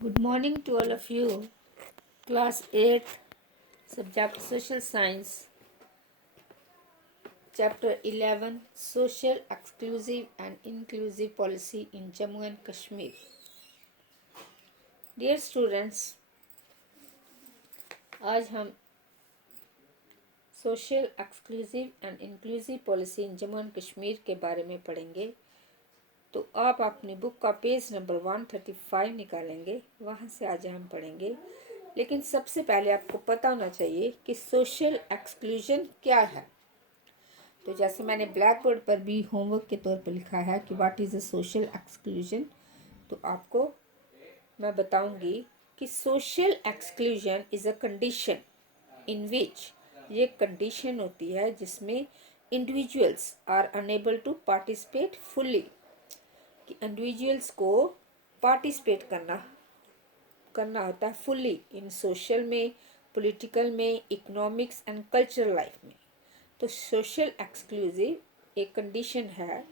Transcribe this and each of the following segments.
Good morning to all of you. Class 8, subject Social Science, Chapter 11, Social Exclusive and Inclusive Policy in Jammu and Kashmir. Dear students, आज हम social exclusive and inclusive policy in Jammu and Kashmir के बारे में पढ़ेंगे। तो आप अपनी book का पेज नंबर 135 निकालेंगे, वहाँ से आज हम पढ़ेंगे। लेकिन सबसे पहले आपको पता होना चाहिए कि सोशल एक्सक्लूजन क्या है। तो जैसे मैंने ब्लैक बोर्ड पर भी होमवर्क के तौर पर लिखा है कि what is a social exclusion, तो आपको मैं बताऊंगी कि social exclusion is a condition in which, ये कंडीशन होती है जिसमें individuals are unable to participate fully, कि इंडिविजुअल्स को पार्टिसिपेट करना होता है फुल्ली इन सोशल में, पॉलिटिकल में, इकोनॉमिक्स एंड कल्चरल लाइफ में। तो सोशल एक्सक्लूसिव एक कंडीशन है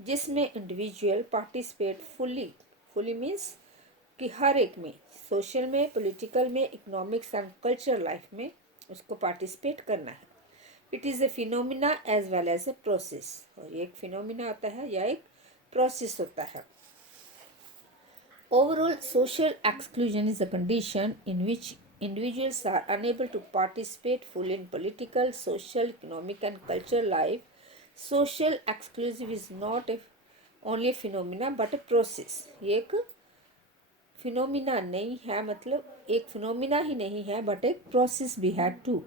जिसमें इंडिविजुअल पार्टिसिपेट फुली मीन्स कि हर एक में, सोशल में, पॉलिटिकल में, इकोनॉमिक्स एंड कल्चरल लाइफ में उसको पार्टिसिपेट करना है। It is a phenomena as well as a process, और ये एक फिनोमिना होता है या एक प्रोसेस होता है। Overall, social exclusion is a condition in which individuals are unable to participate fully in political, social, economic, and cultural life. Social exclusive is not only a phenomena but a process. ये एक phenomena नहीं है, मतलब एक phenomena ही नहीं है but एक process भी है too.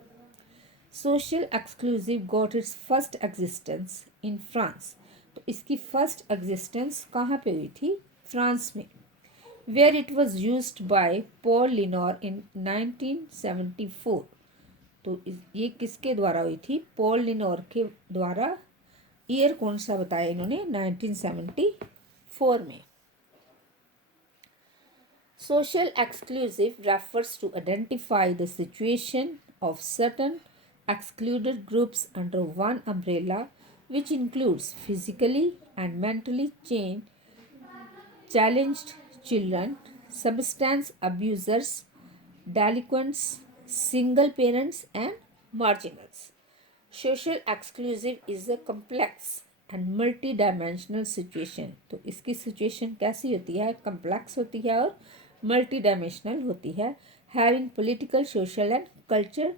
Social exclusive got its first existence in France. तो इसकी फर्स्ट एग्जिस्टेंस कहाँ पे हुई थी? फ्रांस में, where it was used by Paul Lenore in 1974। तो ये किसके द्वारा हुई थी? पॉल लिनोर के द्वारा। ईयर कौन सा बताया इन्होंने? 1974 में। Social exclusive refers to identify the situation of certain excluded groups under one umbrella, which includes physically and mentally challenged children, substance abusers, delinquents, single parents, and marginals. Social exclusive is a complex and multi-dimensional situation। तो इसकी situation कैसी होती है? Complex होती है और multi dimensional होती है, having political, social and culture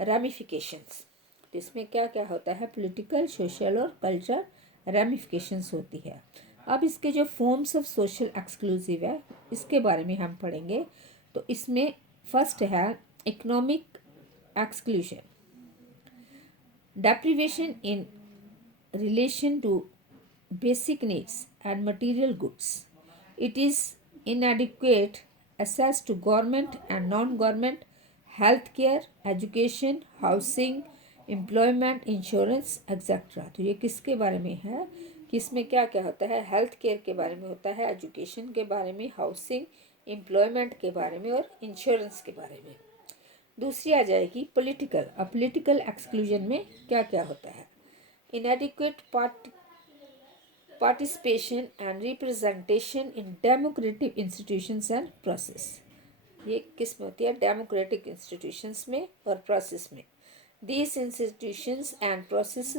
ramifications. तो इसमें क्या क्या होता है? पॉलिटिकल, सोशल और कल्चर रेमिफिकेशंस होती है। अब इसके जो फॉर्म्स ऑफ सोशल एक्सक्लूसिव है इसके बारे में हम पढ़ेंगे। तो इसमें फर्स्ट है economic exclusion, deprivation in relation to basic needs and material goods. It is inadequate access to government and non-government health care, education, housing, employment, insurance, etc. तो ये किसके बारे में है कि इसमें क्या क्या होता है? हेल्थ केयर के बारे में होता है, एजुकेशन के बारे में, हाउसिंग, एम्प्लॉयमेंट के बारे में और इंश्योरेंस के बारे में। दूसरी आ जाएगी पॉलिटिकल। अब पॉलिटिकल एक्सक्लूजन में क्या क्या होता है? इनएडिक्वेट participation and representation in democratic institutions and process. ये किस में होती है? डेमोक्रेटिक इंस्टीट्यूशंस में और प्रोसेस में। These institutions and process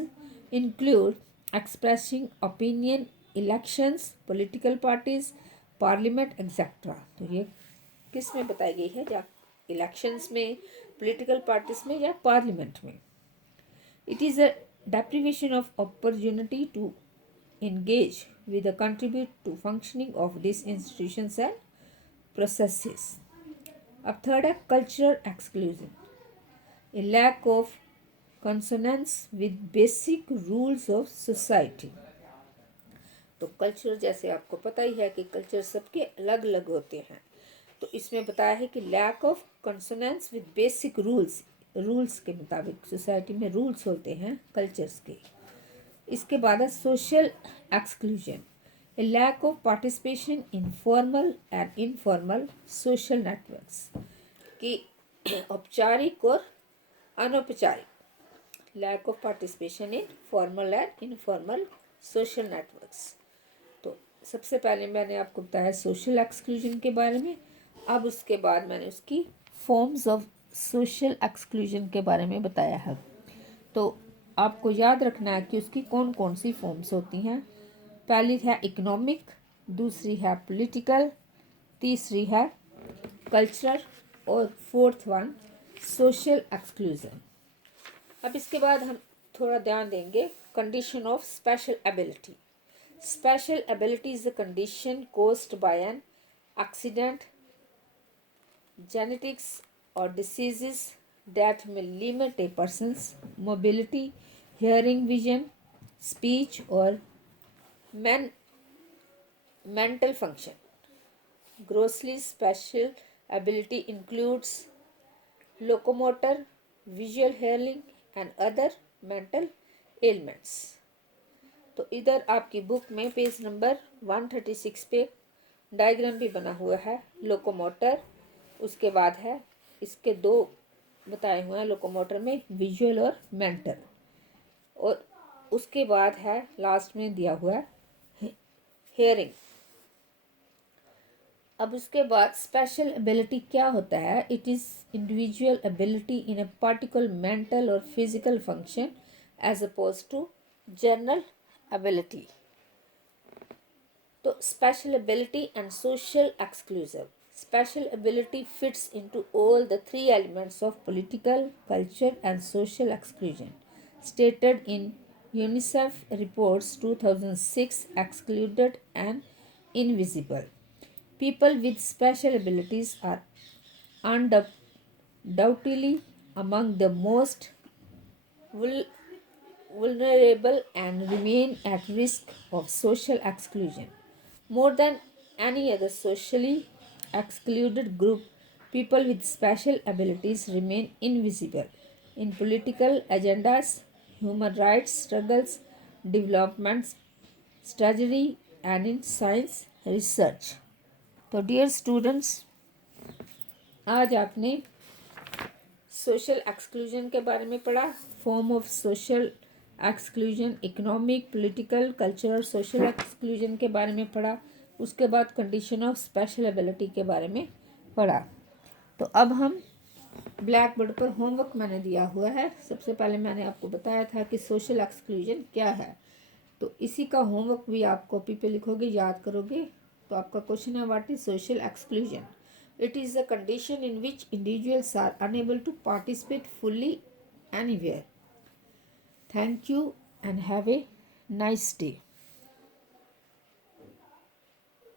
include expressing opinion, elections, political parties, parliament etcetera. तो ये किस में बताई गई है? जहाँ इलेक्शंस में, पॉलिटिकल पार्टीज में या पार्लियामेंट में। It is a deprivation of opportunity to engage with or contribute to functioning of these institutions and processes. अब थर्ड है cultural exclusion, a lack of consonance with basic rules of society। तो culture, जैसे आपको पता ही है कि culture सबके अलग अलग होते हैं, तो इसमें बताया है कि lack of consonance with basic rules के मुताबिक सोसाइटी में रूल्स होते हैं कल्चर्स के। इसके बाद है social exclusion, a lack of participation in formal and informal social networks, कि औपचारिक और अनौपचारिक, lack of participation in formal and informal social networks. तो सबसे पहले मैंने आपको बताया सोशल एक्सक्लूजन के बारे में, अब उसके बाद मैंने उसकी फॉर्म्स ऑफ सोशल एक्सक्लूजन के बारे में बताया है। तो आपको याद रखना है कि उसकी कौन कौन सी फॉर्म्स होती हैं। पहली है इकोनॉमिक, दूसरी है पॉलिटिकल, तीसरी है कल्चरल और फोर्थ वन सोशल एक्सक्लूजन। अब इसके बाद हम थोड़ा ध्यान देंगे condition of special ability. Special ability is a condition caused by an accident, genetics or diseases that may limit a person's mobility, hearing, vision, speech or mental function. Grossly special ability includes locomotor, visual hearing and other mental ailments. तो इधर आपकी book में page number 136 पे diagram भी बना हुआ है locomotor, उसके बाद है इसके दो बताए हुए हैं लोकोमोटर में विजुअल और मेंटल, और उसके बाद है लास्ट में दिया हुआ है हेयरिंग। अब उसके बाद स्पेशल एबिलिटी क्या होता है? It is individual ability in a particular mental और physical function as oppose to general ability. तो special ability and social exclusive. Special ability fits into all the three elements of political, culture, and social exclusion stated in UNICEF reports 2006 excluded and invisible. People with special abilities are undoubtedly among the most vulnerable and remain at risk of social exclusion. More than any other socially excluded group, people with special abilities remain invisible in political agendas, human rights struggles, development strategy, and in science research. तो dear students, आज आपने social exclusion के बारे में पढ़ा, form of social exclusion, economic, political, cultural, social exclusion के बारे में पढ़ा। उसके बाद कंडीशन ऑफ स्पेशल एबिलिटी के बारे में पढ़ा। तो अब हम ब्लैक बोर्ड पर होमवर्क मैंने दिया हुआ है। सबसे पहले मैंने आपको बताया था कि सोशल एक्सक्लूजन क्या है, तो इसी का होमवर्क भी आप कॉपी पे लिखोगे, याद करोगे। तो आपका क्वेश्चन है what is social exclusion? It is a condition in which individuals are unable to participate fully anywhere. Thank you and have a nice day.